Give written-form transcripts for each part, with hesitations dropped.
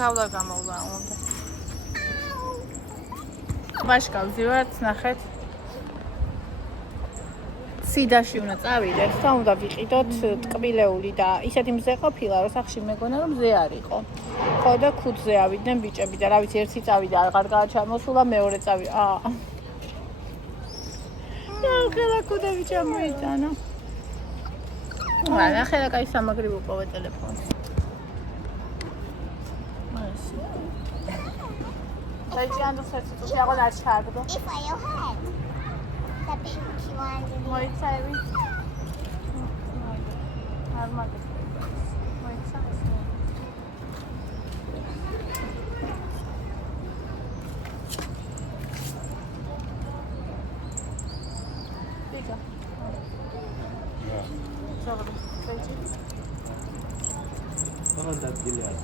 გავლა გამოვლა უნდა. მაშ გავზივართ, ნახეთ. სიდაში უნდა წავიდეთ და უნდა ვიყიდოთ ტკბილეული და ისეთი მზე ყოფილა, რომ სახში მეგონა რომ მზე არ იყო. ხო და ქუდზე ავიდნენ ბიჭები და რა ვიცი ერთი წავიდა აღარ გაჩამოსულა მეორე წავიდა. ახლა ქუდები ჩამოიტანა. არა, ახლა კაი სამაგრი უყოვა ტელეფონს. მასი. საჭიანო საერთოდ აღარ ჩაგდო. If I had the pinky one. მოიცავი. არ მაგეთ. მოიცავი. Bigger. Yeah. Sorry. Thank you. Oh, that's Gilead.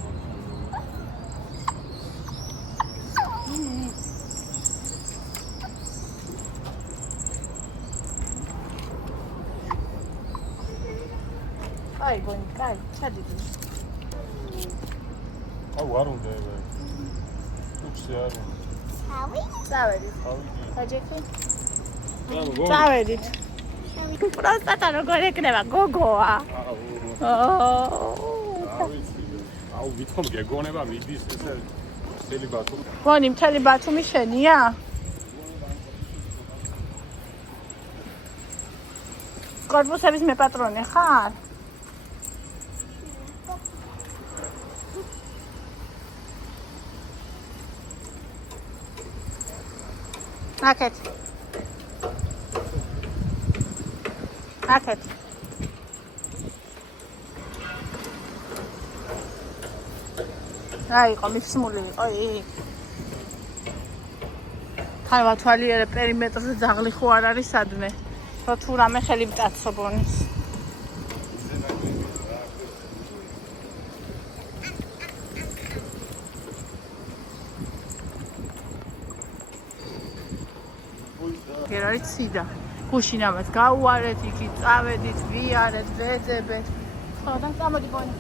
Ay, bun, ay, hadi dur. Oh, var mı böyle? Çok siyah. Წავედით. Abi. გაჯექი? Tamam, წავედით. Просто როგორ ეკნება გოგოა. აუ, ვითომ გეგონება მიდის ესე მთელი ბათუმი. გონი მთელი ბათუმი შენია? კორპუსების მეპატრონე ხარ? აკეთ. აკეთ. აი, ყომისმული იყო იქ. ხავა თვალიერე პერიმეტრზე ძაღლი ხო არ არის სადმე. რო თუ რამე ხელი მტაცობონის. გერაიც სიდა. გუშინამაც გაუარეთ იქით, წავედით, ვიარეთ, ვეძებეთ. ხო და წამოდი ბონი.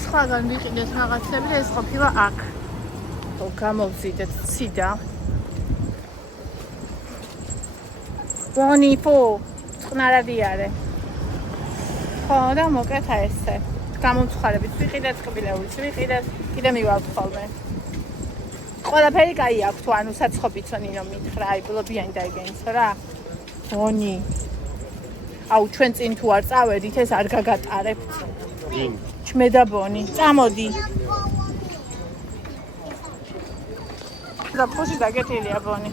სხვაგან ვიყიდეს რაღაცები და ეს ყოფილა აქ. ხო, გამოვზიდეთ სიდა. ბონი, პო, წყნარადი არე. ხო და მოკეთა ესე. გამომცხარებით ვიყიდეთ ტკბილეულიც, ვიყიდეთ, კიდე მივალთ ხოლმე. ყველაფერი კაი აქვს თუ ანუ საცხობიცო ნინო მითხრა, აი ბლობიანი დაიგენიცო რა. ბონი. აუ ჩვენ წინ თუ არ წავედით ეს არ გაგატარებთ. ვინ? ჩმე და ბონი. წამოდი. და ფუში დაგეთილია ბონი.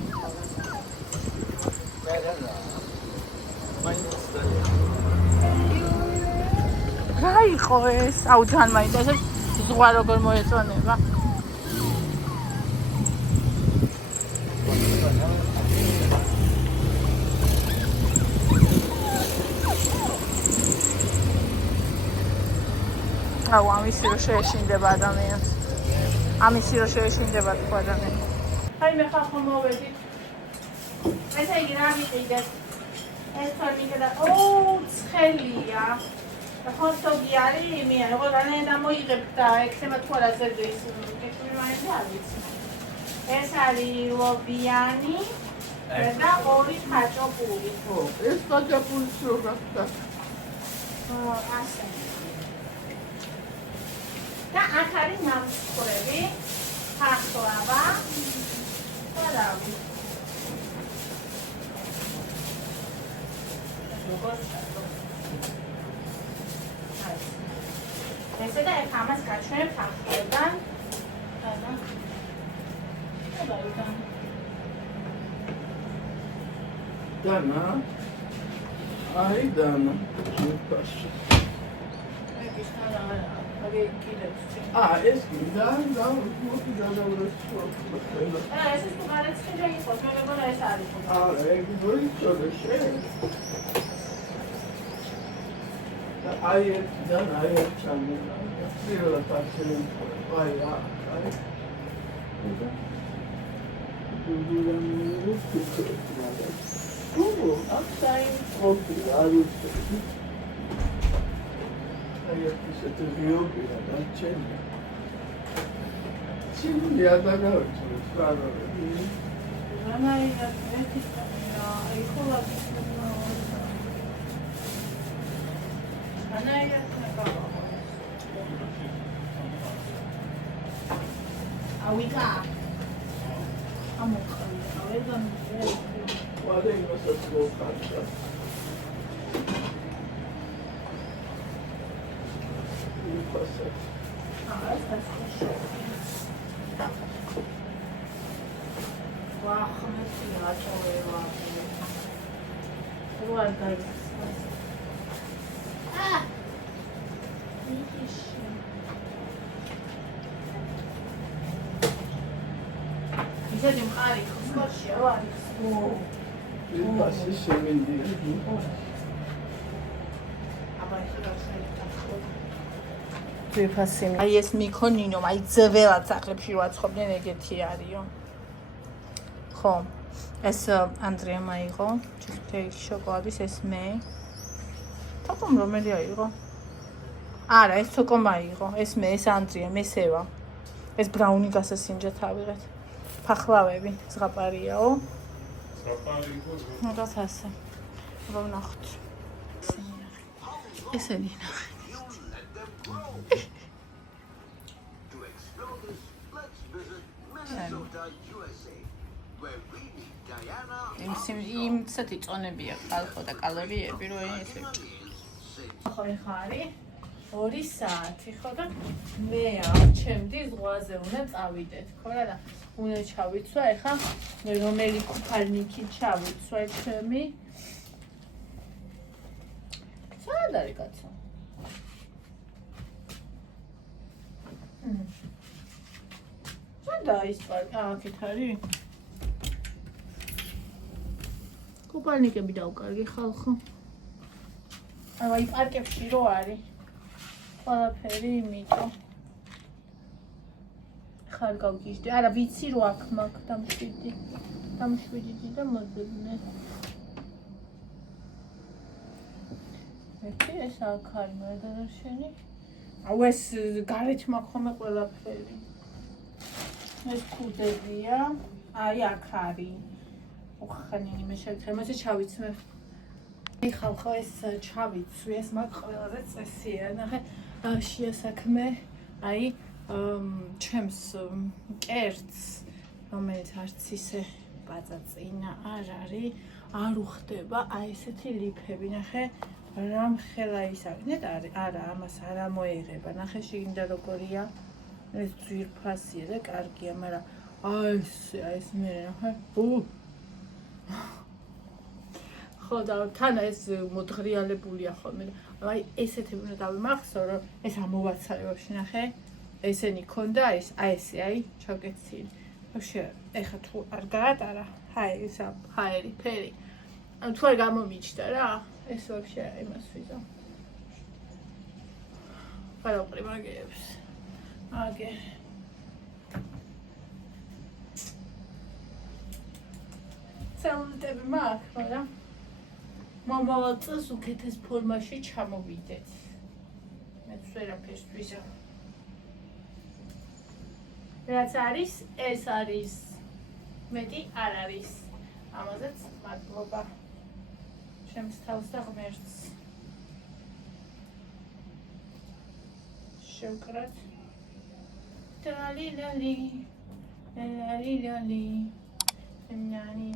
რა იყო ეს? აუ ძალიან მაინტერესებს ზღვა როგორ მოეწონება. აუ ამისი რო შეეშინდება ადამიანს. ამისი რო შეეშინდება თქვა ადამიანს. აი მე ხახო მოვედით. ესე იგი რა ვიყიდეთ? ეს თორმიკა და ცხელია. და ხოსოგი არის იმია, როგორ რანაირად მოიღებ და ექცემა თუ არა ზედის კეთილი მაინც არ ვიცი. ეს არის ლობიანი და ორი ხაჭაპური. ხო, ეს ხაჭაპური რო გახდა. ასე. და აქ არის ნამსხვრევი, ხახლავა. ხარავი. ესე და ეს ამას გაჩვენებთ ახალიდან. დანა. აი დანა. შევფასე. ეს გინდა და მოდი გადავიდეთ ხოლმე. ეს ის თუ გადაწყდა იყოს, მე მეგონა ეს არის. ეგ მოიწოდე შენ. აი ეს დანა აი ეს ჩამო. პირველად პარცელი აი აი. აბსაი ოფი არის. აი ესეთი ღიობია და ჩემი. Şimdi adamlar çocuklar var. რანაირად ეთიკა აი ხოლმე რანაირად ნაკავა ავიკა ამოყავი ავერგან Vade nasıl soğuklar. İyi pasaj. ვა ხმეთი აწოვება რო არ გაიგეს ისეთი მყარი ხმაშია არის Bir pasaj sevindi. ძვირფასი აი ეს მიქონინო აი ძველად სახლებში რო აწყობდნენ ეგეთი არისო ხო ეს ანდრიამ აიღო ჩისკეიქ შოკოლადის ეს მე თქო რომელი აიღო არა ეს თოკომ აიღო ეს მე ეს ანდრიამ ეს ევა ეს ბრაუნი გასასინჯეთ ავიღეთ ფახლავები ზღაპარიაო ზღაპარი რა თასე რომ ნახოთ ესენი ნახე იმ ცეთი წონებია ხალხო და კალორიები რო ესე ხო ხარი 2 საათი ხო და მე ჩემდი ზღვაზე უნდა წავიდეთ ხო რა და უნდა ჩავიცვა ეხა მე რომელი კუფალნიკი ჩავიცვა ჩემი სად არის კაცო სანდა ის აქეთ არის კუპალნიკები დავკარგი ხალხო. აი პარკებში რო არის. ყველაფერი იმიტომ. ხარ გავგიჟდი. არა ვიცი რო აქ მაგ დამშვიდი და მოძებნე. ეს აქ არის მაგარშენი. აუ ეს გარეთ მაგ ხომე ყველაფერი. ეს კუდებია. აი აქ არის. ხანინი მე შევცემოზე ჩავიცმე. აი ხალხო ეს ჩავიცვი ეს მაგ ყველაზე წესია. ნახე შეასაქმე აი ჩემს კერტს რომელიც არც ისე ბაწაწინა არ არის არ უხდება აი ესეთი ლიფები. ნახე რამ ხელა ის არის არა ამას არ ამოიღება. ნახე შეგინდა როგორია ეს ძვირფასია და კარგია მაგრამ აი ეს მე ნახე ხო და თან ეს მოძღრიალებულია ხოლმე. აი ესეთი უნდა დავიმახსო რომ ეს ამოვაცარე ვაფშე ნახე. ესენი ქონდა ეს აი ესე აი ჩაკეცილი. ვაფშე ეხა თუ არ გაატარა აი ეს ჰაერი ფერი. თუ არ გამომიჩდა რა ეს ვაფშე იმას ვიზო. პარაყრი მაგებს. აგე ცელულიტები მაქვს, მაგრამ მომავალ წელს უკეთეს ფორმაში ჩამოვიდეთ. მეც ვერაფერს ვიზო. რაც არის, ეს არის. მეტი არ არის. ამაზეც მადლობა. ჩემს თავს და ღმერთს. შევკრათ. ტრალილალი. ლალილალი. ნანი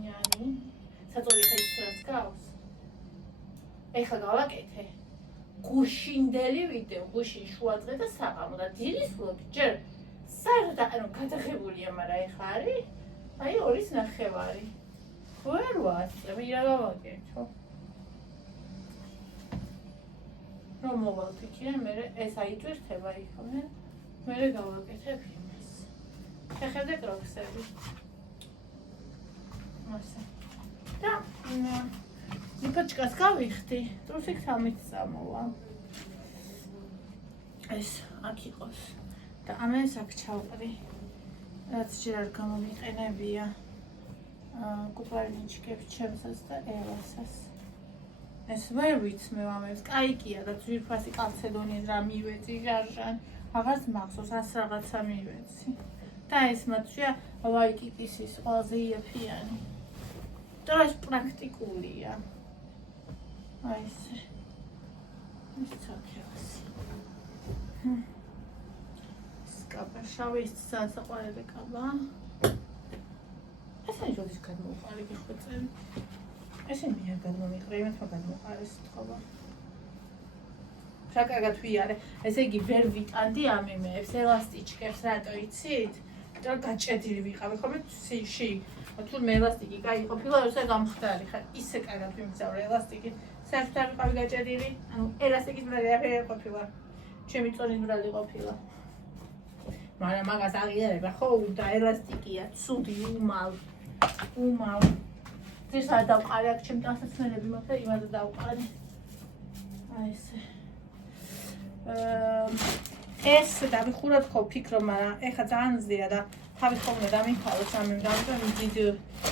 საწოლი ხეისრაც გავს ეხა გავაკეთე გუშინდელი ვიდეო გუშინ შუადღე და საყამო და დილის ვლოგი ჯერ საერთოდ ანუ გადაღებულია მაგრამ ეხა არის აი 2:09 ვერ ვასწრებ რა გავაკეთო რომ მოვალთ იქიდან მე ეს აიწვირთება იქ მე გავაკეთებ იმას შეხედე კროქსები მასა და ნიკოჩკას გავიხდი რუსიკს ამით წამოვა ეს აქ იყოს და ამას აქ ჩავყრი რაც ჯერ არ გამომიყენებია კუპალნიჩკებს ჩემსას და ელასას ეს ვერ ვიცმე ამებს. კაიკია და ძვირფასი კალცედონი რა მივეცი ჟარჟან. აღარც მახსოვს ას რაღაცა მივეცი. და ეს მათშია ვაიკიკისის ყველაზე იაფიანი. და ეს პრაქტიკულია. აი ესე. ეს ცოტას. კაბა შავი ის საყვარელი კაბა. ესენი როდის გადმოუყარი გიხვეწები. ესენი მიერ გადმომიყრე, იმათ გადმოყარეს თქობა. შაკარგად ვიარე, ესე იგი ვერ ვიტანდი ამ იმეებს, ელასტიჩკებს, რატო იცით? იმიტომ გაჭედილი ვიყავი ხოლმე სიში. თურმე ელასტიკი კაი ყოფილა, როცა გამხდარი ხარ, ისე კარგად ვიმგზავრე ელასტიკით. საერთოდ არ ვიყავი გაჭედილი, ანუ ელასტიკის ბრალი არ ყოფილა. ჩემი წონის ბრალი ყოფილა. მაგრამ მაგას აღიარება ხო და ელასტიკია, ცუდი, უმალ. ძირს არ დავყარე აქ ჩემი დასაცმელები მაქვს და იმაზე დავყარე. აი ესე. ეს დავიხუროთ ხო ფიქრო, მაგრამ ეხა ძალიან მზია და თავი ხოლმე დამიხალოს ამ იმდან დიდ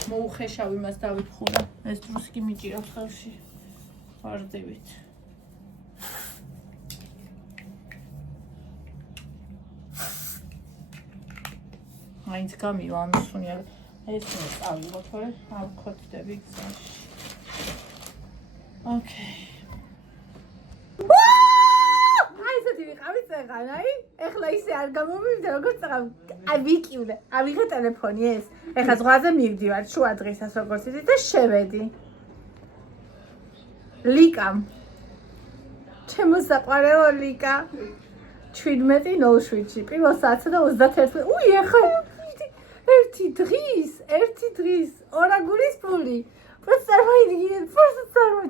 მოუხეშავ იმას დავიხურა. ეს დროს კი მიჭირავს ხელში. ვარდებით. მაინც გამივა ამის უნია. ეს წავიღოთ, ხო? ავქოთდები გზაში. ოკეი. აი ესეთი ვიყავი წეღან, აი? ეხლა ისე არ გამომივიდა, როგორც წეღან. აი ვიკივლე. ავიღე ტელეფონი ეს. ეხლა ზღვაზე მივდივარ, შუა დღესაც როგორც იცით და შევედი. ლიკამ. ჩემო საყვარელო ლიკა. 17:07-ში, პირველ საათსა და 31. უი, ეხლა ერთი დღის, ორ აგურის პული. просто წარმოიდგინეთ,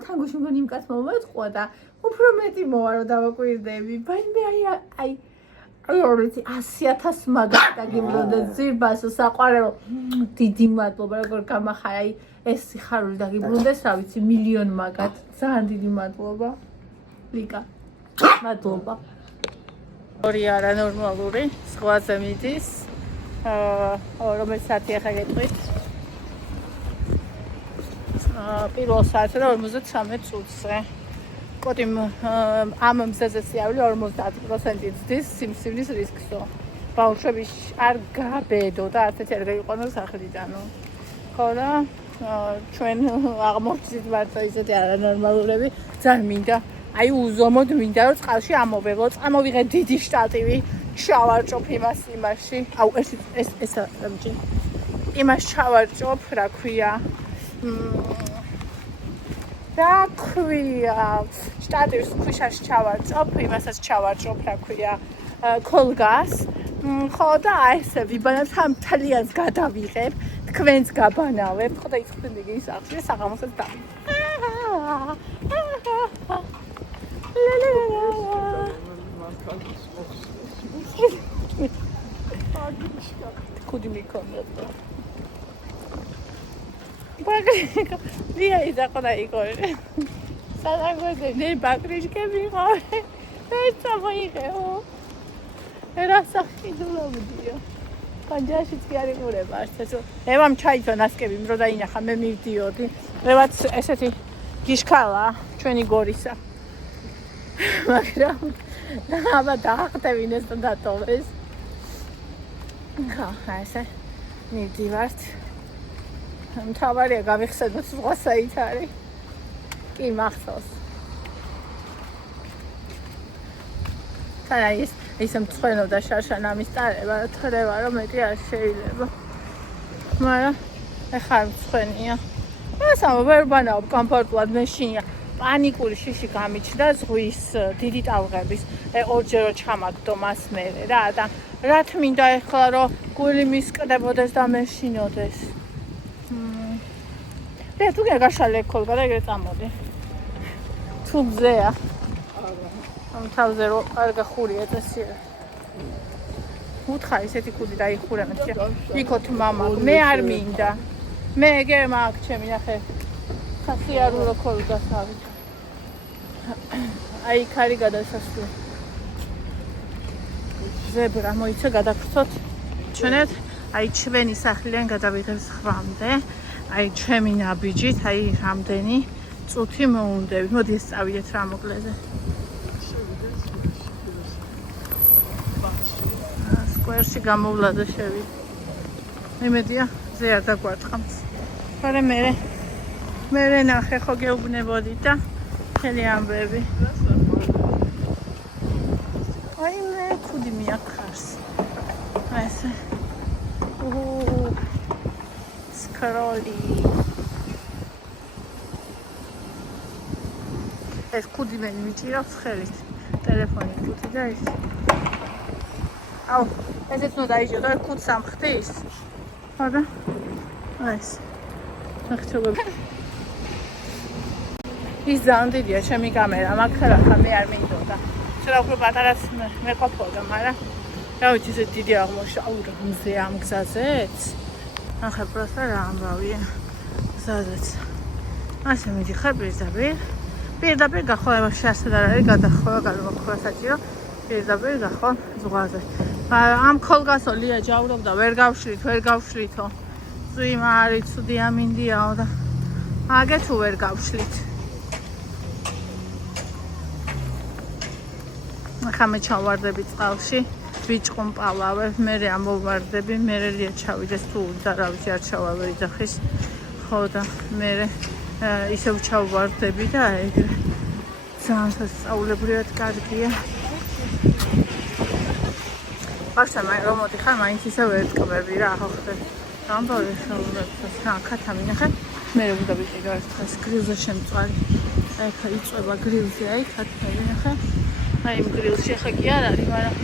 თანგოში მგონი იმ კაცმა მოეწყვა და უფრო მეტი მოვა რომ დავაკვირდები. ვაიმე აი ვიცი 100,000 მაგას დაგიბრუნდეს ძირბასო საყვარელო. დიდი მადლობა როგორ გამახარ აი ეს სიხარული დაგიბრუნდეს, რა ვიცი მილიონ მაგად. ძალიან დიდი მადლობა. ლიკა. მადლობა. ორი არანორმალური ზღვაზე მიდის. რომელი საათი ახლა გეტყვით? პირველ საათზე და 53 წუთზე. კოტი ამ მზეზე სიავლე 50% ზრდის სიმსივნის რისკსო. ბავშვები არ გაბედო და არც ერთი არ გაიყვანო სახლიდანო. ხო და ჩვენ აღმოჩნდით მართლა ისეთი არანორმალურები, ძალიან მინდა. აი უზომოდ მინდა რომ წყალში ამოვევლო, წამოვიღე დიდი შტატივი, ჩავარჭოფ იმაში. აუ ეს რამჭი. იმას ჩავარჭოფ, რა ქვია? შტატივს ქვიშაში ჩავარჭოფ, იმასაც ჩავარჭოფ, რა ქვია? ქოლგას. ხო და აი ესე ვიბანებ სამ თალიანს გადავიღებ, თქვენს გაბანავებ, ხო და იცოდნენ იგი სახლში საღამოსაც და. Куди ми комната? Багришка, вие изакона игоре. Садагозе не багришка мигоре. Эца моигео. Ერასა ხიდულობდიო. განჯაშიც კი არ იყურება ასე. ევამ ჩაიწვა ნასკები, მრო დაინახა, მე მივდიოდი. ევაც ესეთი გიშკალა ჩვენი გორისა. მაგრამ აბა დაახტევინეს და დატოვეს. ხა, ასე მივდივართ. მთავარია გავიხსენოთ სხვა საით არის. კი მახსოვს. თან ისე მწვენოდა შარშანამის ტარება, თრევა რომ მეტი არ შეიძლება. მაგრამ ეხლა მწვენია. ასამა ვერ ბანაობ კომფორტულად მეშინია. პანიკური შიში გამიჩნდა ზღვის დიდი ტალღების. ორჯერო ჩამაგდო მას მერე რა და რა თმინდა ეხლა რომ გული მისკდებოდეს და მეშინოდეს. და თუ გაშალე ქოლგა და ეგრე წამოდი. თუ გზეა. ამ თავზე რო არ გახურია წესია. უთხარ ისეთი კუდი დაიხურა მეთქი. იქოთ მამა, მე არ მინდა. მე ეგრე მაქვს ჩემი ნახე. ხასიარულო ქოლგას ავით. აი ქარი გადასასვლელი. ზებრა მოიცა გადაგხსოთ. ჩვენეთ აი ჩვენი სახლიდან გადავიღებ 9-მდე. აი ჩემი ნაბიჯით, აი რამდენი წუთი მოუნდები. მოდი ეს წავიდეთ რა მოკლეზე. სკვერში გამოვლაზე შევიდე. იმედია ზე არ დაგვარტყამს. მაგრამ მე ნახე ხო გეუბნებოდი და მთელი ამბები. აი მე ქუდი მიაქარს. აი ესე. სკროლი. ეს ქუდი მე მიჭირავს ხელით. ტელეფონი ქუდი და ის. აუ, ესეც ნუ დაიჯერა ქუდს ამხდის. ხოდა? აი ეს. ახლა ის ძალიან დიდია ჩემი კამერა, მაგრამ ახლა მე არ მინდოდა. შეიძლება უფრო პატარაც მეყოფოდა, მაგრამ რა ვიცი, ეს დიდი აღმოშაურა მზე ამ გზაზეც. ახლა პროსტა რა ამბავია გზაზეც. ასე მიდიხარ პირდაპირ გახვალ შეასად არ არის გადახვა გადმოხვა საჭირო. პირდაპირ გახვალ ზღვაზე. ამ ქოლგასო ლია ჯავრობდა, ვერ გავშლითო. წვიმა არის, ცუდი ამინდიაო და აგე თუ ვერ გავშლით. ახლა მე ჩავარდები წყალში, ვიჭყუმპალავებ, მე ამოვარდები, მე ლია ჩავიდეს თუ და რა ვიცი არ ჩავავე იძახის. ხო და მე ისევ ჩავარდები და ეგრე ძალიან სასწაულებრივად კარგია. ახლა მე რომ მოდიხარ, მაინც ისევ ერთკბები რა ახლა. ამბავი შეუძლებს ხა მინახე მე უნდა ვიყიდო ერთხელ გრილზე შემწვარი აი ხა იწובה გრილზე აი ხა მინახე აი იმ გრილში ხა კი არ არის მაგრამ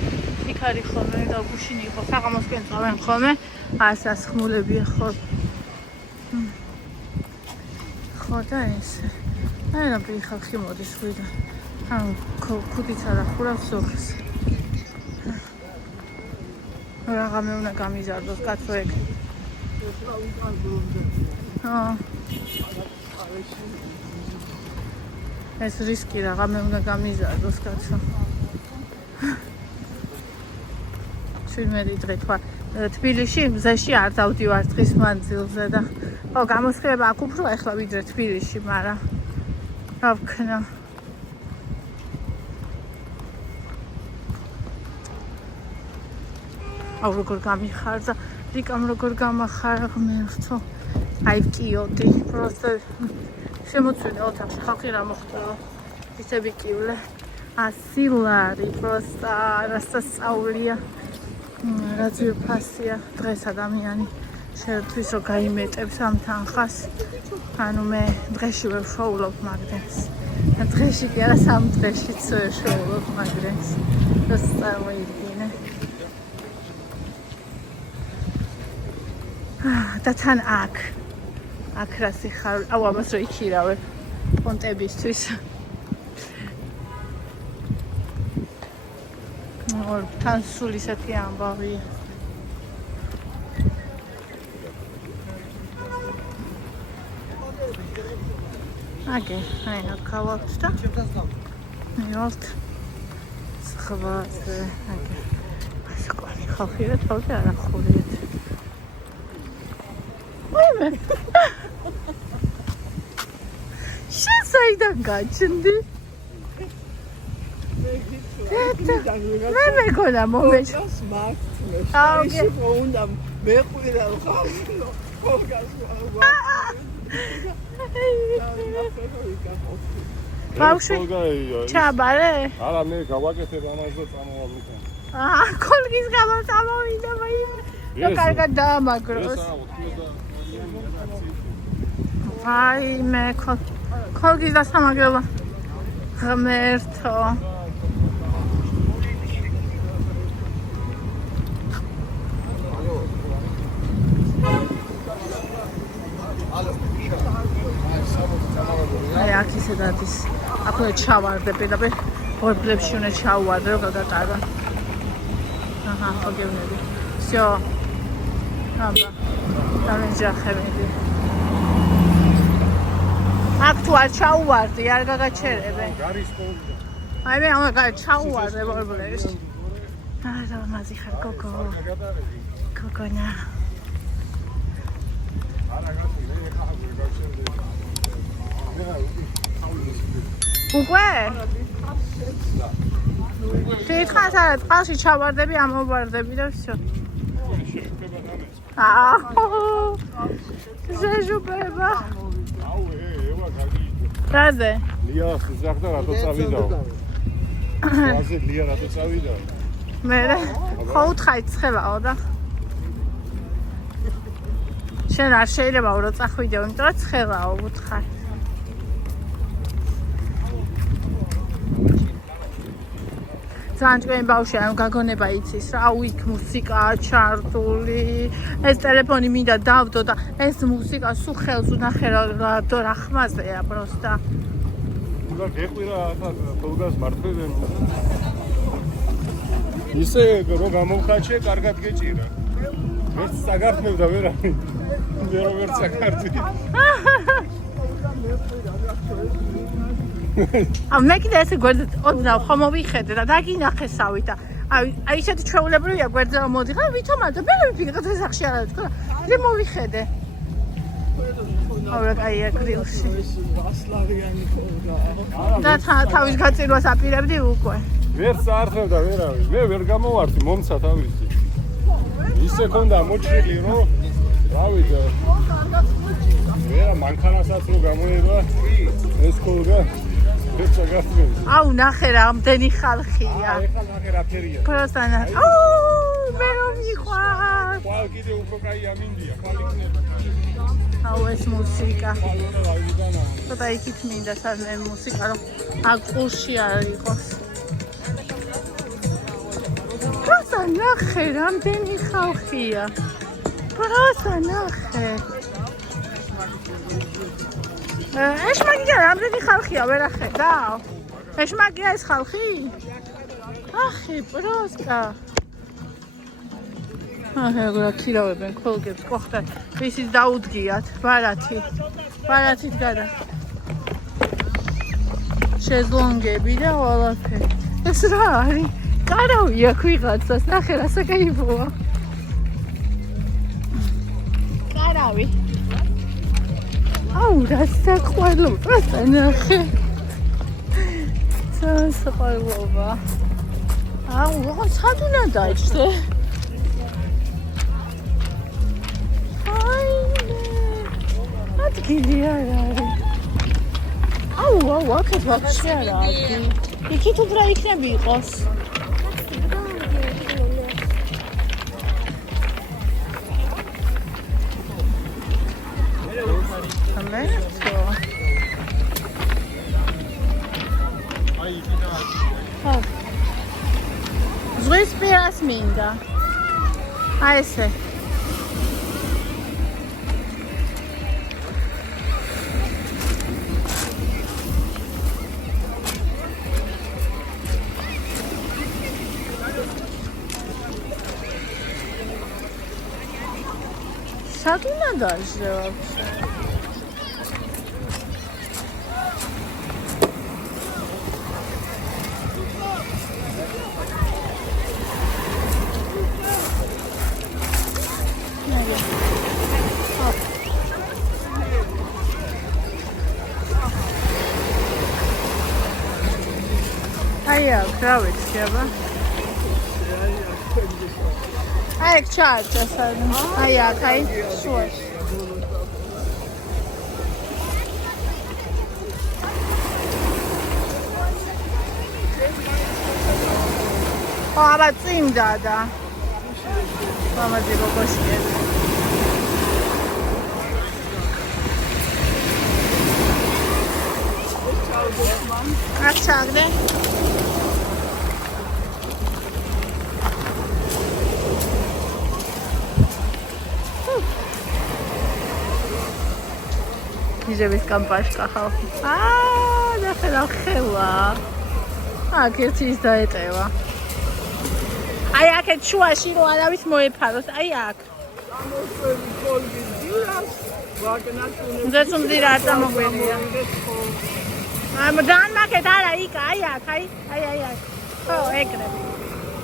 იქ არის ხოლმე და გუშინი იყო საღამოსკენ წავენ ხოლმე ასე ასხმულებია ხო და ეს აი რა ხალხი მოდის ხვიდა ან ქუდიც არა ხურავს ზოგს რაღამე უნდა გამიზარდოს კაცო ეგ ეს რისკი რაღაცა უნდა გამიზარდოს კაცო. ჩვენერი დღე თქვა თბილისში მზეში არ დავდივარ დღის მანძილზე და ხო გამოსხება აქ უფრო ახლა ვიდრე თბილისში, მაგრამ რა ვქნა. აუ როგორ გამიხარდა რიკამ როგორ გამახარა ღმერთო აი ვკიოდი просто შემოწვიდა ოთახში ხალხი რა მოხდება ისე ვიკივლე ასილარი просто არასწაულია რა ძვირფასია დღეს ადამიანი შეერთვის რომ გაიმეტებს ამ თანხას ანუ მე დღეში ვერ შოულობ მაგდენს დღეში კი არა სამ დღეშიც შოულობ მაგდენს ეს წარმოიდგინე და თან აქ რა სიხარ აუ ამას რო იქირავებ პონტებისთვის თან სულ ისეთი ამბავია აგე აი აკავოთ და მივალთ სხავაზე აგე ასკვარი ხალხი რა თავზე არ ახურიეთ საიდან გაჩნდი? მე მეკონა მომეჭრას მართლე. აუგე უნდა მეყვირა ხალხო. ბავშვი ჩაბარე? არა მე გავაკეთებ ამას და წამოვაბლიკე. კოლგის გამო წამოვიდა მაინც. და კარგად დაამაგროს. აი მე კოლგის დასამაგრება. ღმერთო. აი აქ ისე დადის. აქ უნდა ჩავარდები და ბორბლებში უნდა ჩავვარდე რომ გადატარა. აჰა, მოგევნები. всё. აბა. დავინჯახებდი. აქ თუ არ ჩაუვარდი, არ გაგაჩერებე. გარის პოლდა. აი მე ამას ჩაუვარდე ბორბლებში. არა, მაზი ხარ გოგო. გოგონა. არა, გასული, ხა გავშენდი. უკვე? თითქოს არა, წყალში ჩავარდები, ამოვარდები და всё. შეშუპება. რაზე? ლია სიზახდა რატო წავიდა? რაზე ლია რატო წავიდა? მე ხო უთხარი ცხელაო და შენ არ შეიძლება რომ წახვიდეო, იმიტომ რომ ცხელაო უთხარი. ძალიან ბავშვი ამ გაგონება იცის რა, იქ მუსიკაა ჩართული, ეს ტელეფონი მინდა დავდო და ეს მუსიკა სულ ხელს უნახე რა ხმაზეა პროსტა. უნდა გეყვირა ახლა ბოლგას მართლიდან. ისე რომ გამოვხაჩე, კარგად გეჭირა. ვერც საგართმევდა ვერავინ. ვერც საგართმევდა. მე კიდე ესე გვერდზე ოდნავ ხომ მოვიხედე და დაგინახესავით და აი ისეთი ჩვეულებრივია გვერდზე რომ მოდიხარ ვითომ არა და მე ვიფიქრე და სახში არა თქო და მოვიხედე აურა კაია კრილში და თავის გაწირვას აპირებდი უკვე ვერც ართმევდა ვერავინ მე ვერ გამოვარდი მომცა თავისი ისე ქონდა მოჭრილი რომ რავიდა ვერა მანქანასაც რო გამოება ეს ხოლგა აუ ნახე რა ამდენი ხალხია ეხლა ნახე რა ფერია პროსტანა აუ მე რომ მიყვარ ხვალ კიდე უფრო კაი ამინდია ხვალ იქნება აუ ეს მუსიკა ხვალ უნდა გავიდანა ცოტა იქით მინდა სადმე მუსიკა რომ აკულში არ იყოს პროსტანა ნახე რა ამდენი ხალხია პროსტანა ნახე ეშმაგია რამდენი ხალხია ვერ ახედა? ეშმაგია ეს ხალხი? ახი პროსკა. რა ქირავებენ ხოლგებს ყოხდა ისიც დაუდგიათ ბარათით გადა. შეზლონგები და ყველაფერი. ეს რა არის? კარავი აქ ვიღაცას ნახე რა საკაიფოა. კარავი აუ რა საყვარლო პროსტა ნახე საყვარლობა აუ რა სადუნა დაიჭრე ადგილი არ არის აუ აქეთ ვაფშე არ არის იქით უბრალოდ იქნები იყოს ზღვის პირას მინდა აი ესე სად უნდა დაჟე ვაფშე რა ვეცება? აი აქ ჩაარჩა სადმე. აი აქ, აი შუაში. აბა წინდა და. მამაძე გოგოშკე. აქ ჩაგდე. იჟების კამპაშკა ხალხი. ნახე რა ხელა. აქ ერთი ის დაეტევა. აი აქეთ შუაში რო არავის მოეფაროს. აი აქ. უნდა სუმდირა არ წამოგვენია. ძალიან მაქეთ არა იქ აი აქ აი. ხო ეგრე.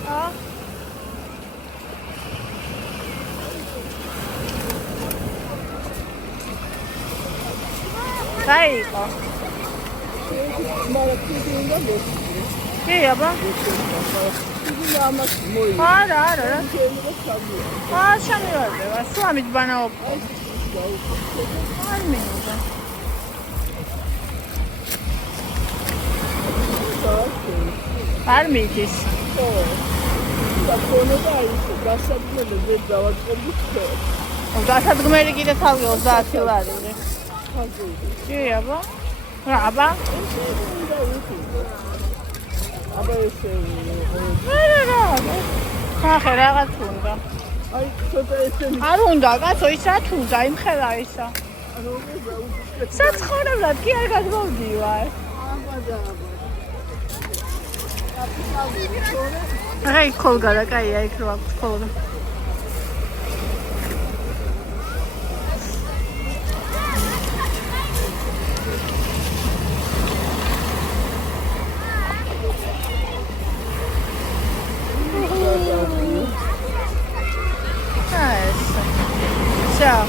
ხო რა იყო? კი, აბა. არა. შემივარდება. სულ ამით ბანაობ. არ მინდა. არ მიდის. გასადგმელი კიდე თავი 30 ლარი. კი, აბა. რა, აბა? აბა ესე რა. ხახე რაღაც უნდა. აი ცოტა ესე არ უნდა, კაცო, ის რა თუნდა, იმხელა ისა. საცხოვრებლად კი არ გადმოვდივარ. აი, კოლგა და კაია, იქ რო აქვს კოლგა. Ciao.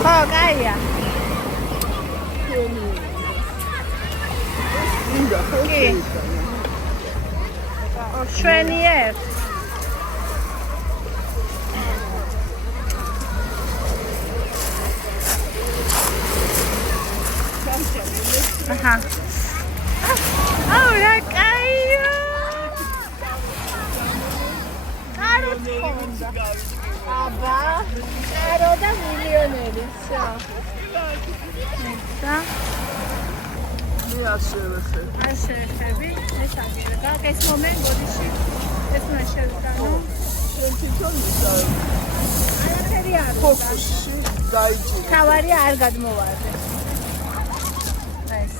Oh, Gaia. Chi? Oh, Chenier. Aha. Oh, la Gaia. აბა, არო და მილიონერი, всё. და მე ასევე ხები, ეს აგერგა, ეს მომენტ ბოდიში. ეს უნდა შევიტანო. შენ თვითონ ვისაუბრე. არაფერი არ უნდა. ფოკუსში დაიჭირე. თავარი არ გადმოვარდე. ეს.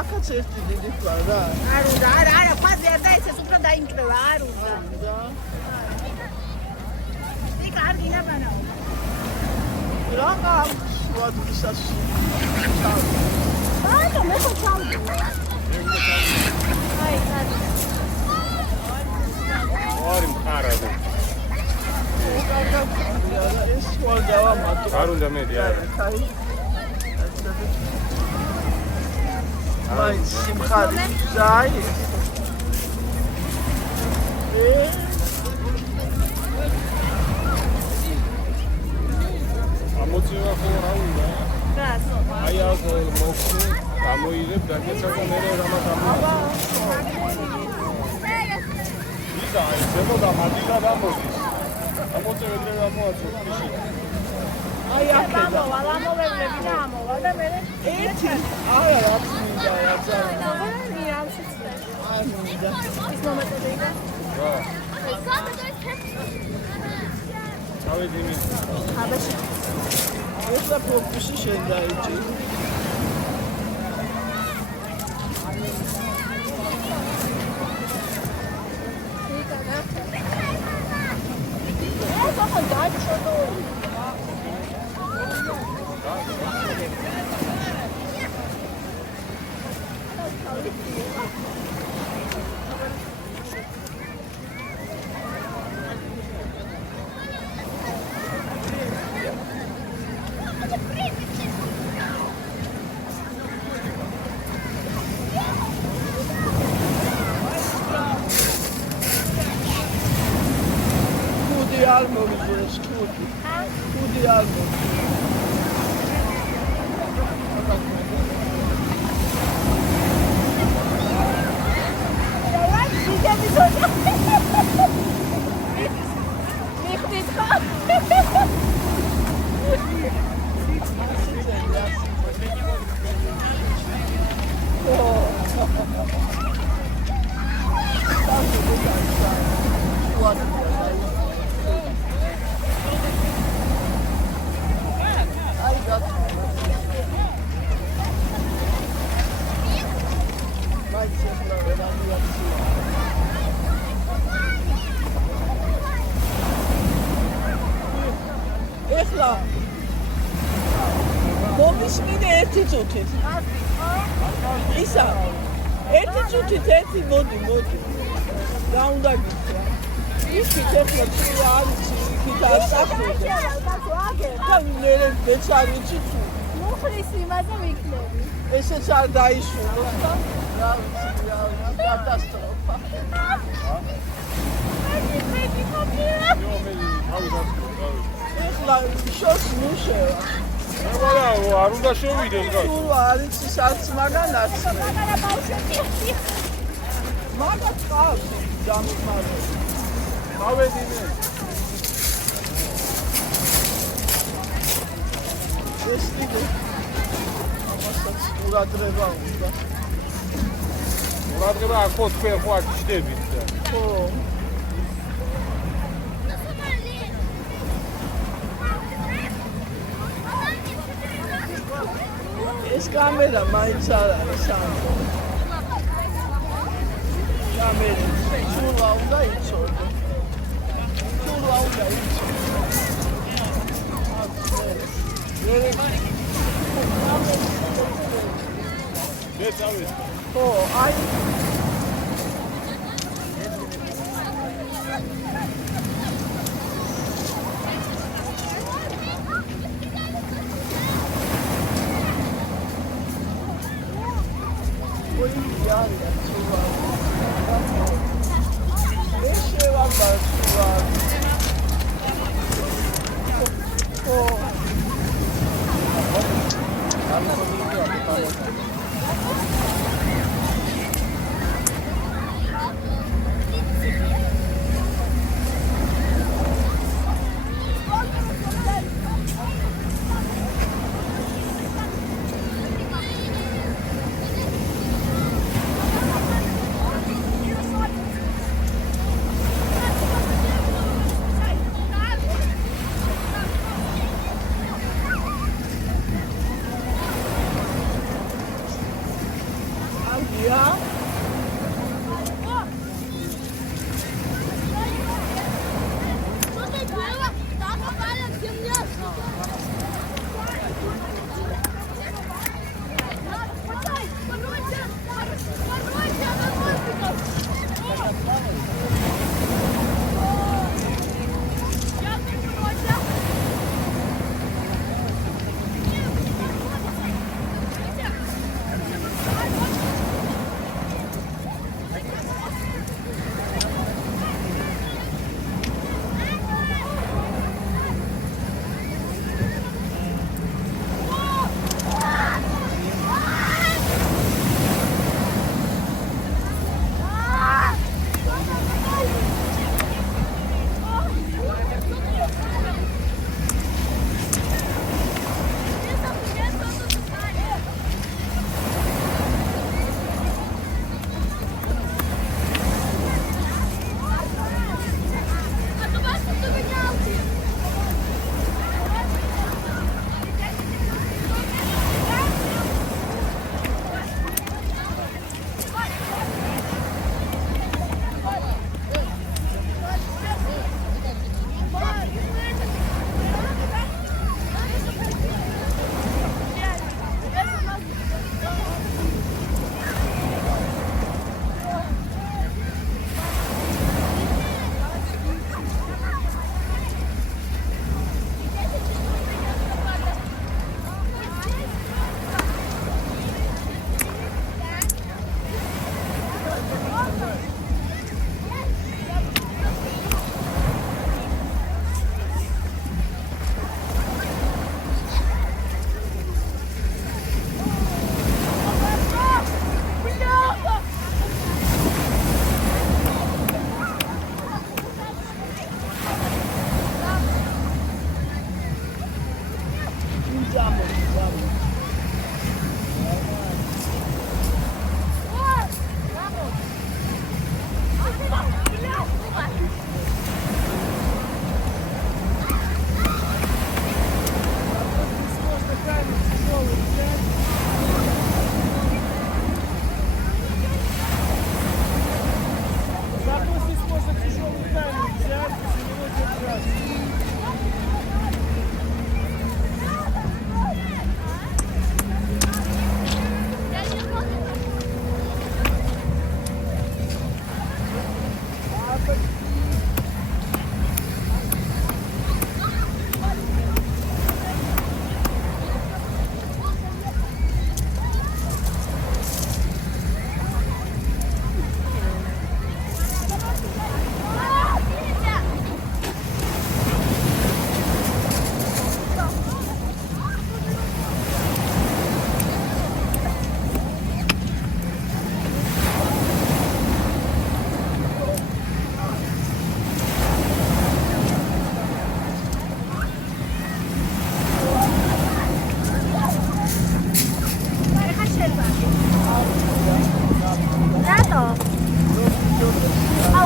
აქაც ერთი დიდი ქვა რა. არ უნდა, არა, ფაზე არ დაიცეს, უფრო დაიმკრევა, არ უნდა. კარგი ნაბანაო. რა ვადისას. ბატონო, მე ხო ჩავდი. აი, კარგი. ორი მხარაზე. ეს ვაგავა მარტო. არ უნდა მედი არა. აი, სიმხარი ზაი. ამოწევა ხო რა უნდა? გასო. აი აქ მოხდე, გამოიღებ და კეცაკო მე რამაც ამოიღებ. ისა, ზემოდან მარტივად გამოდის. ამოწევე დღე გამოაწევ ფიში. აი აქ ამოვა, ამოვევლები და ამოვა და მე ერთი არა რა მინდა რა ძაა. არ მინდა. ის მომეწოდი და? რა. ჩავედი მე. აბაში. ეს და ფოკუსი შენ დაიჭირე. ისა ერთი წუთით ერთი მოდი რა უნდა გიქვა ისი თეთრ ცუა არის იქით ასახო და მე მეც არ ვიცი თუ მუხლის იმაზე ვიქნები. ესეც არ დაიშუროს და რა ვიცი რა კატასტროფა. ეხლა შორს მუშევა. არ უნდა შევიდეს გას. თუ არ იცის არც მაგანაც. მაგაც ყავს დამხმარე. გავედინე. ეს კიდე ამასაც ყურადღება უნდა. ყურადღება აქ თქვენ ხო აქ ჩდებით და. ხო. ეს კამერა მაინც არ არის სამო. კამერა ჩულა უნდა იცოდე. ჩულა უნდა იცოდე. ხო, აი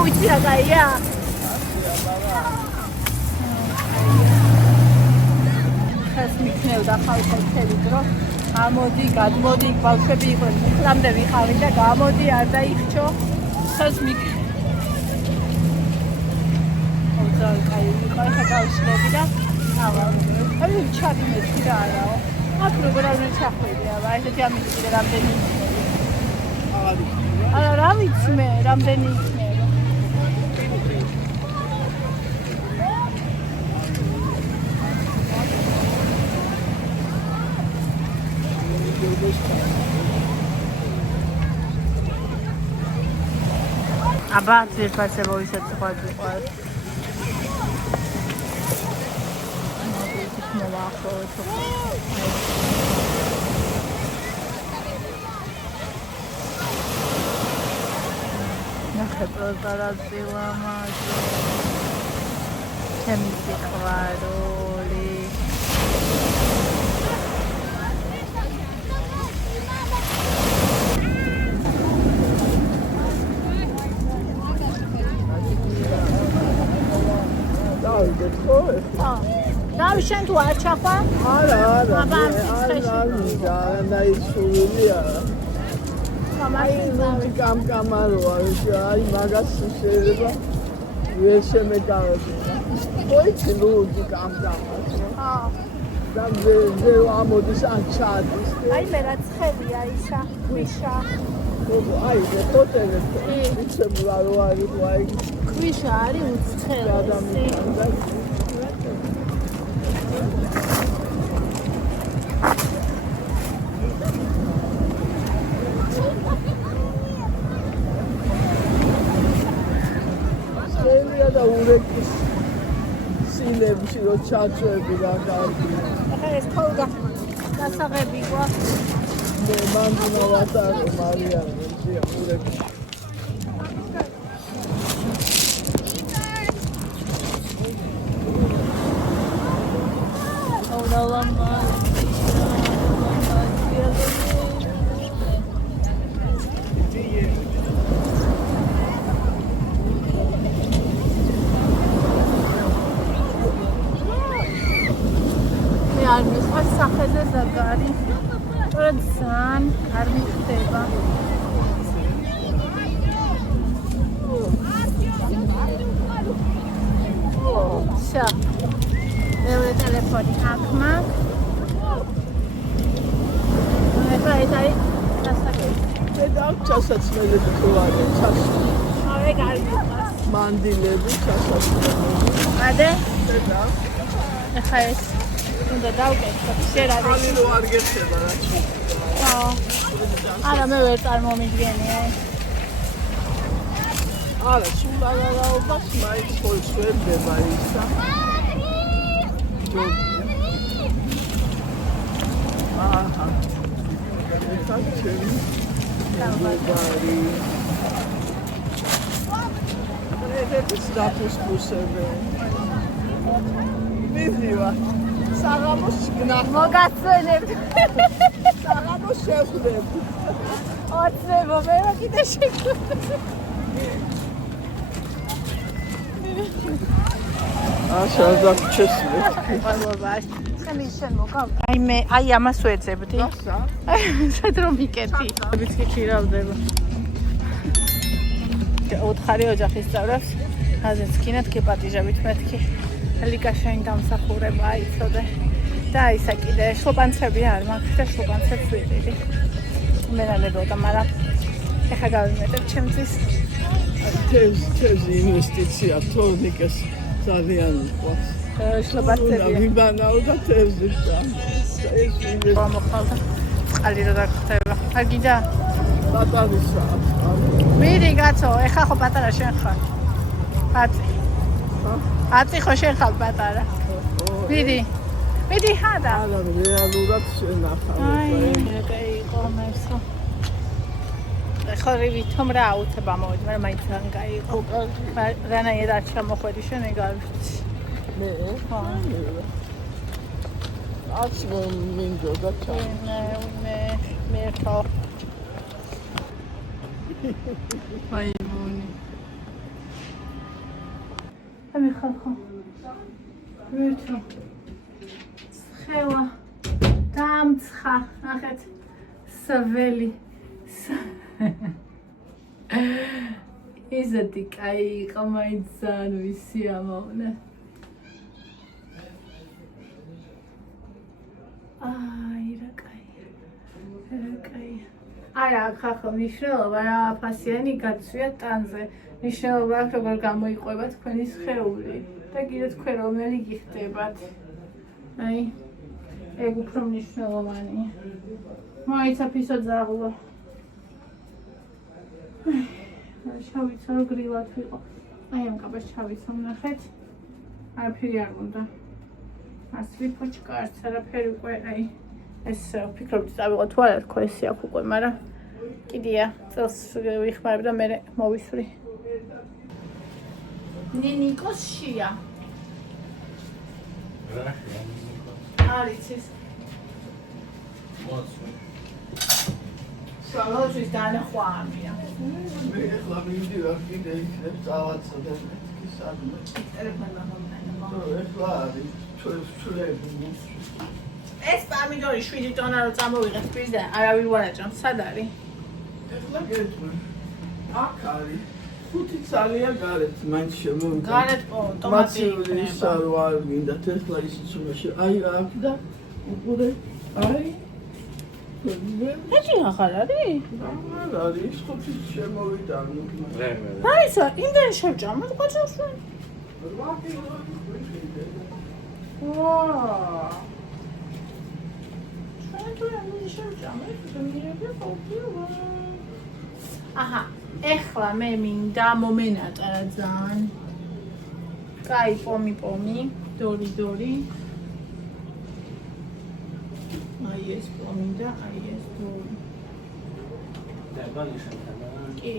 ვიცი რა კაია. ეს მიქნევდა ხალხო მთელი დრო. გამოდი, გადმოდი, ბავშვები იყვნენ, მუხლამდე ვიყავი და გამოდი, არ დაიხჩო. ეს ძალიან კაი იყო, ეხა გავშლები და აი ჩადმეთი რა არაო. აქ როგორ არ მეჩახვიდია, ესეთი ამით კიდე რამდენი არა რა ვიცი მე, რამდენი იქნება. აბა ძირფასებო ისეთ ხვაძი ყავს. ნახე პროზარაცილა მაჟო. ჩემი სიყვარული. დავი შენ თუ არ ჩახვა? არა. აბა ამ სიცხეში. დაიცული არა. აი კამკამაროა, აი მაგას შეიძლება ვერ შემეკავები. ოიცი ლუდი კამკამას. და მე ამოდის ან ჩადის. აი მე რა ცხელია ისა, ქვიშა. აი მე ხოთელე. იცებულა რო არის, აი ქვიშა არის უცხელი ადამიანი. და ურეკის სილებში რო ჩაწვევი რა კარგი. ახლა ეს თოლგა გასაღები გვაქვს. მე მანდუნა ვატარე მარიანე ზია ურეკის. სახეზე ზაგარი. სწორედ ძალიან არ მიხდება. შა. მეორე ტელეფონი აქ მაქვს. ეხლა ეს არის დასაკეთე. და ჩასაცმელები თუ არის ჩას. აი გაიგებს. მანდილები ჩასაცმელები. ადე? და ეხლა ეს უნდა დავკეთო. შენ რა ამი რო არ გეხება რა თქმა უნდა. არა მე ვერ წარმომიდგენია. არა, სულ არაობას მაინც ხოჭვებდება ისა. აჰა. ესაჩემი. დავარი. ეს დაფუსკუსები. მიდივა. საღამოს გნახ. მოგაცვენებ. საღამოს შევხვდები. ოცნებო მე რა კიდე შეგვიძლია. შენ ჩესმე. მადლობას. ხელი შენ მოგავ. აი მე აი ამას ვეძებდი. გასა. სად რომ მიკეთი. ვიცი ქირავდება. ოთხარი ოჯახის წევრებს აზეც კინათ გეპატიჟებით მეთქი. ლიკა შენ დამსახურება აიცოდე. და ისა კიდე შლოპანცები არ მაქვს და შლოპანცებს ვიყიდი. მენალებოდა, მაგრამ ეხა გავიმეტებ ჩემთვის. თეზ ინვესტიცია თორნიკეს ძალიან უყვარს. შლოპანცები. ვიბანაო და თეზი და ეს ინვესტიცია მოხალდა. წყალი რა დაგხდება. არ გიდა? პატარისა. მიდი კაცო, ეხა ხო პატარა შენ ხარ. აწი. აწი ხო შენ ხარ პატარა. მიდი. მიდი ხადა. არა, რეალურად შენახავ. აი, ეგ იყო მერსო. ეხლა ვითომ რა აუცება მოვიდი, მაგრამ მაინც ძალიან კაი იყო. რანაირად არ ჩამოხვედი შენ ეგ არ ვიცი. მე? ხო. არც მინდოდა ჩა. მე თო. აი, ბუნი. ამი ხალხო. ვერთო. ხელა. დამცხა. ნახეთ. საველი. იზეთი კაი იყო მაინც ძალიან ვისი ამოვნე. აი რა კაია. რა კაია. არა, ხახო მნიშვნელობა რა ფასიანი გაცვია ტანზე. მნიშვნელობა აქვს როგორ გამოიყვება თქვენი სხეული და კიდე თქვენ რომელი გიხდებათ. აი ეგ უფრო მნიშვნელოვანია. მაიცა ფისო ძაღლო. შავიცო გრილად ვიყო. აი ამ კაბას შავიცო ნახეთ. არაფერი არ უნდა. ასლი ფოჩკა არც არაფერი უკვე აი ეს ვფიქრობ წავიღო თუ არა თქო ესე აქვს უკვე, მაგრამ კიდია წელს ვიხმარებ და მე მოვისვრი. ნინიკოს შია. არის ის. სალოჯის დანახვამია. მე ახლა მივიდივარ კიდე იქნებ წავაცოდე მეთქი სადმე. ტელეფონმა მომდანა. ახლა არის ჩვენი ეს პამიდორი 7 ტონა რო წამოვიღეთ პირზე, არავინ ვარაჭამს, სად არის? ახლა გეტყვი. აქ არის 5 წალია გარეთ, მაინც შემოვიდა. გარეთ ტომატი ის არ ვარ გინდა ახლა ისიც უნდა აი რა აქ და უყურე აი ეჭი ახალ არის? არ არის 5 შემოვიდა ნუ. აი ისა, იმდენ შევჭამოთ ყოჩასვე. ვაა. აჰა, ეხლა მე მინდა მომენატრა ძალიან. კაი პომი, დორი. აი ეს პომი და აი ეს დორი. და განიშანა. კი.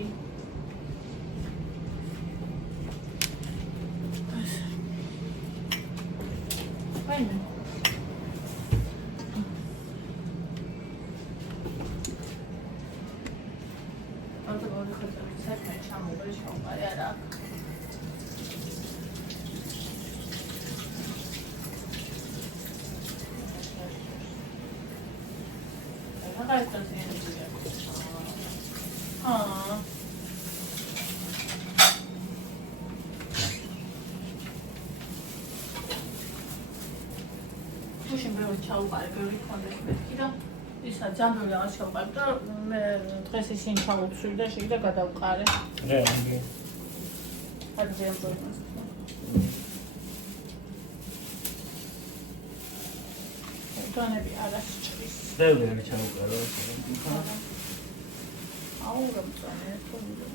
აინა. Pușin vreau ceauqare, ბევრი ქონდეს მეთქი და ისა ძალიან ბევრი რაღაც ჩავყარ და მე დღეს ისინი ჩავუცვლი და შეგდა გადავყარე. რეალურად. არ ძალიან პრობლემას. ტანები არასჭრის. ბევრი არ ჩავყარო. აუ რა მწანე თუნდა.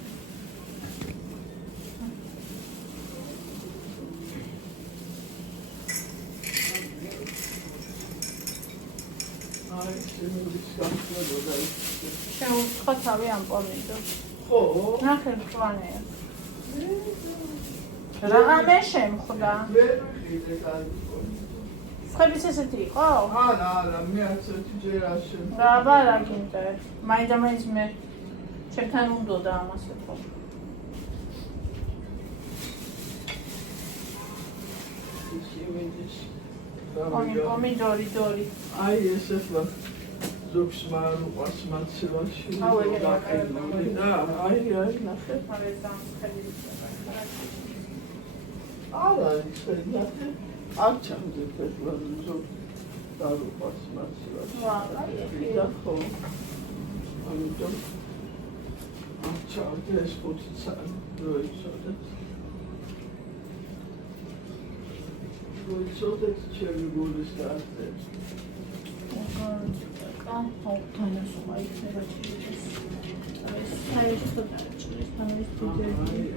შეუცხო თავი ამ პომიდორს. ხო? ნახე მწვანეა. რაღა შემხვდა. ვერ ვიყიდე კანკო. ხების ესეთი იყო? არა, მე ასეთი ჯერ არ შემ. რა გინდა? მაინც მე ჩემთან უნდოდა ამას ხო. Pomidori. აი ეს ახლა ზოგს მარ უყვარს მაცივაში. აუ ეგ რა. და აი ნახე. არა ის ნახე. არ ჩამდეთ ახლა ზოგს არ უყვარს მაცივაში. და ხო. ამიტომ არ ჩავდე ეს 5 წელი რო იცოდეთ. Sodet çevre golüsler. Tane su var. Hayır, su da açılır. Hayır, su da açılır.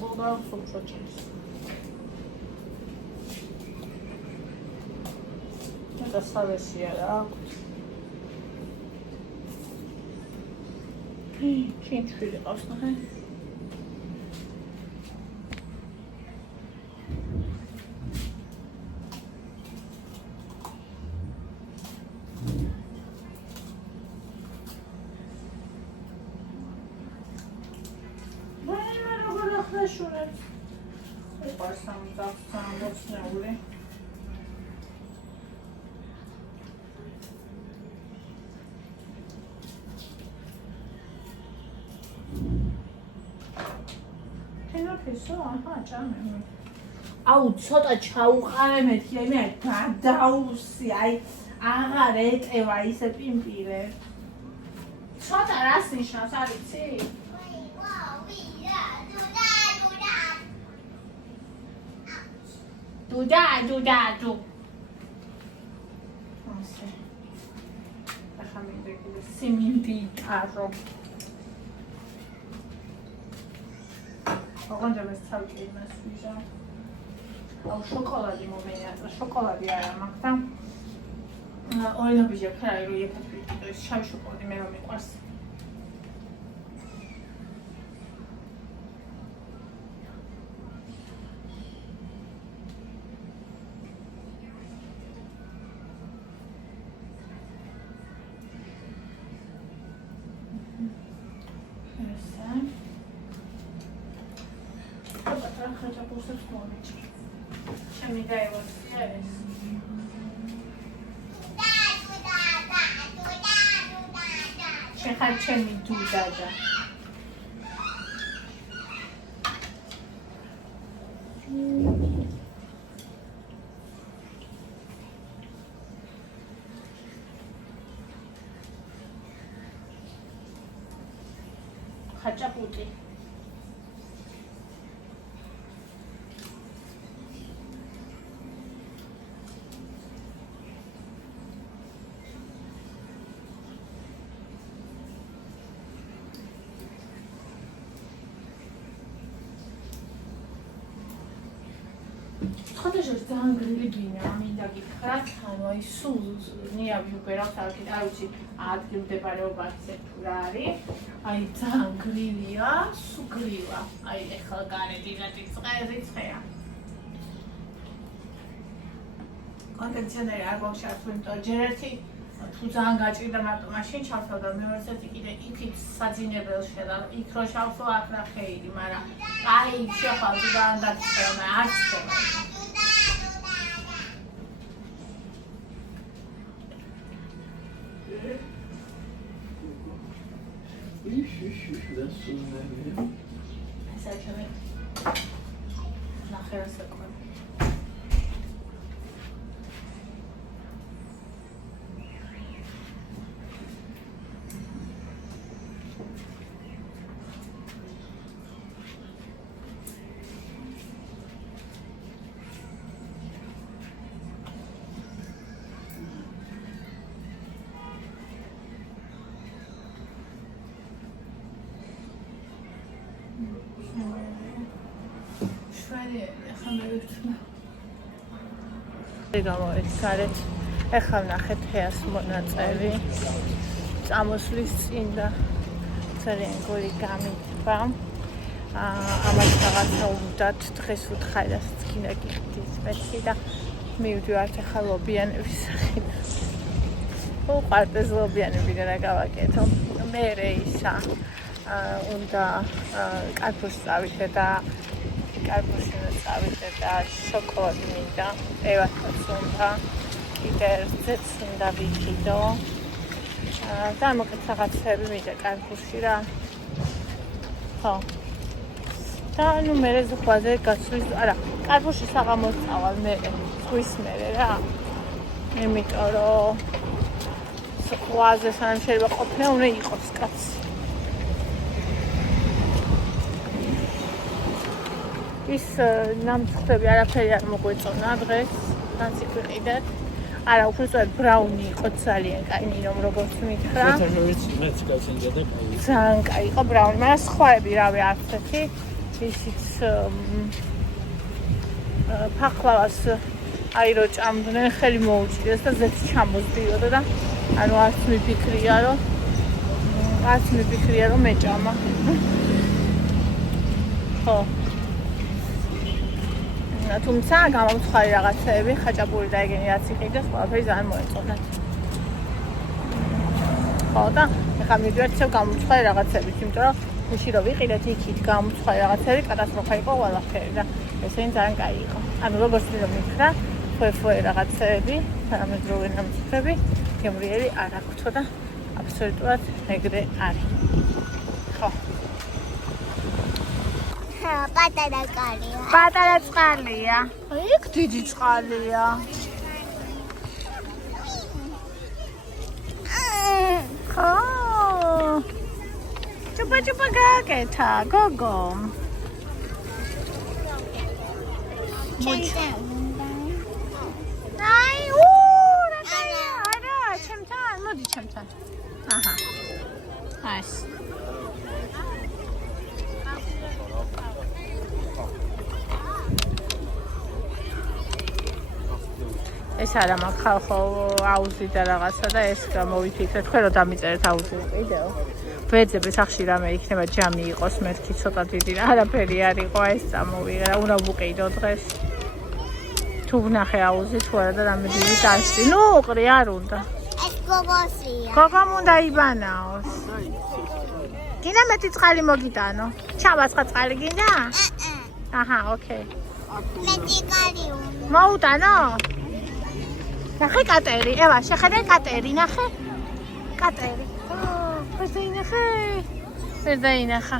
Bu da su açılır. და სავესია რა აქვს. ჩინჩვილი ყავს ნახე. მოცნეული. თინოფისო, აჰა, ჭამე. აუ, ცოტა ჩაუყარე მეთქი, მე გადაუსი, აი, აღარ ეტევა ისე პიმპირე. ცოტა რას ნიშნავს, არ ვიცი? დუ. ასე. ახლა მიდრეკილე სიმინდი ტარო. ოღონდ ეს თავი იმას ვიზა. აუ შოკოლადი მომენატრა, შოკოლადი არა მაქვს და ორი ნაბიჯი აქვს, რა რო იფეთვი, ეს შავი შოკოლადი მე რომ მიყვარს. ჩემი დაევასია ეს. შეხარ ჩემი დუდადა. ხაჭაპუტი. ხოდაშორს ძალიან გრილი ბინა, მინდა გითხრათ, ანუ აი სულ ნიავი უყერავთ აქეთ, არ ვიცი ადგილმდებარეობა ისე თუ რა არის, აი ძალიან გრილია, სულ გრილა, აი ეხლა გარეთ იღეთ წყეა. კონდიციონერი არ გვაქვს, იმიტომ ჯერ ერთი თუ ძალიან გაჭირდა მარტო მაშინ ჩავთავდა, მეორე ერთი კიდე იქით საძინებელში და იქ რო შავსო აქ რა ხეიდი, მაგრამ აი შეხვალ თუ ძალიან დაგჭირდა, არც ხება. Das ist so Essere nachher secondo. გამოვიცარეთ. ეხლა ვნახეთ ჰეას მონაწევი. წამოსვლის წინ და ძალიან გული გამიდგა. ამას რაღაცა უდათ დღეს ვუთხარი და სკინა გიხდის მეცი და მივდივართ ახლა ლობიანების სახით. უყვართ ეს ლობიანები რა გავაკეთო. მე ისა უნდა კარფურს წავიდე და კარფურში წავიდე და შოკოლადი მინდა. ევათაც უნდა კიდე ერთზეც უნდა ვიქიდო. და მოკეთ რაღაცები მინდა კარფურში რა. ხო. და ნუ მე ზღვაზე გასვლის, არა, კარფურში საღამოს წავალ მე, ზღვის მერე რა. იმიტომ რომ ზღვაზე სანამ შეიძლება ყოფნა უნდა იყოს კაცი. ის ნამცხვრები არაფერი არ მოგვეწონა დღეს, განსიკვიყიდეთ. არა, უბრალოდ ბრაუნი იყო ძალიან კაი, ნინომ როგორც მითხრა. მეც გავცენდა და კაი. ძალიან კაი იყო ბრაუნი, მაგრამ სხვაები რავი არც ერთი. ისიც ფახლავას აი რო ჭამდნენ, ხელი მოუჭიდეს და ზეც ჩამოსდიოდა და ანუ არც მიფიქრია რომ მეჭამა. ხო. თუმცა გამომცხარი რაღაცეები, ხაჭაპური და ეგენი რაც იყიდეს, ყველაფერი ძალიან მოეწონათ. ხო და ეხლა მივიდივართ ისევ გამომცხარი რაღაცებით, იმიტომ რომ მუში რო ვიყიდეთ იქით გამომცხარი რაღაცები, კატასტროფა იყო ყველაფერი და ესენი ძალიან კაი იყო. ანუ როგორც რომ მითხრა, ფოე რაღაცები, თანამედროვე ნამცხრები, გემრიელი არ აქვს და აბსოლუტურად ეგრე არის. ხო. პატარა კალია. პატარა წყალია. იქ დიდი წყალია. ხო. ჭუპა გაკეთა, გოგო. აი, არა, ჩემთან, მოდი ჩემთან. აჰა. ეს. ეს არა მაგ ხალხო აუზი და რაღაცა და ეს გამოვიფიქრეთ, თქვენ რომ დამიწერეთ აუზი ვიდეო. ვეძებ სახში რამე იქნება ჯამი იყოს მეთქი ცოტა დიდი რა არაფერი არ იყო ეს წამოვიღე რა უნდა ვუყიდო დღეს. თუ ვნახე აუზი თუ არა და რამე დიდი ტასტი. ნუ ყრი არ უნდა. ეს გოგოსია. გოგომ უნდა იბანაოს. გინდა მეტი წყალი მოგიტანო? ჩავაცხა წყალი გინდა? აჰა, ოკეი. მეტი კალი უნდა. მოუტანო? ნახე კატერი, ევა, შეხედე კატერი, ნახე. კატერი. ვერ დაინახე. ვერ დაინახა.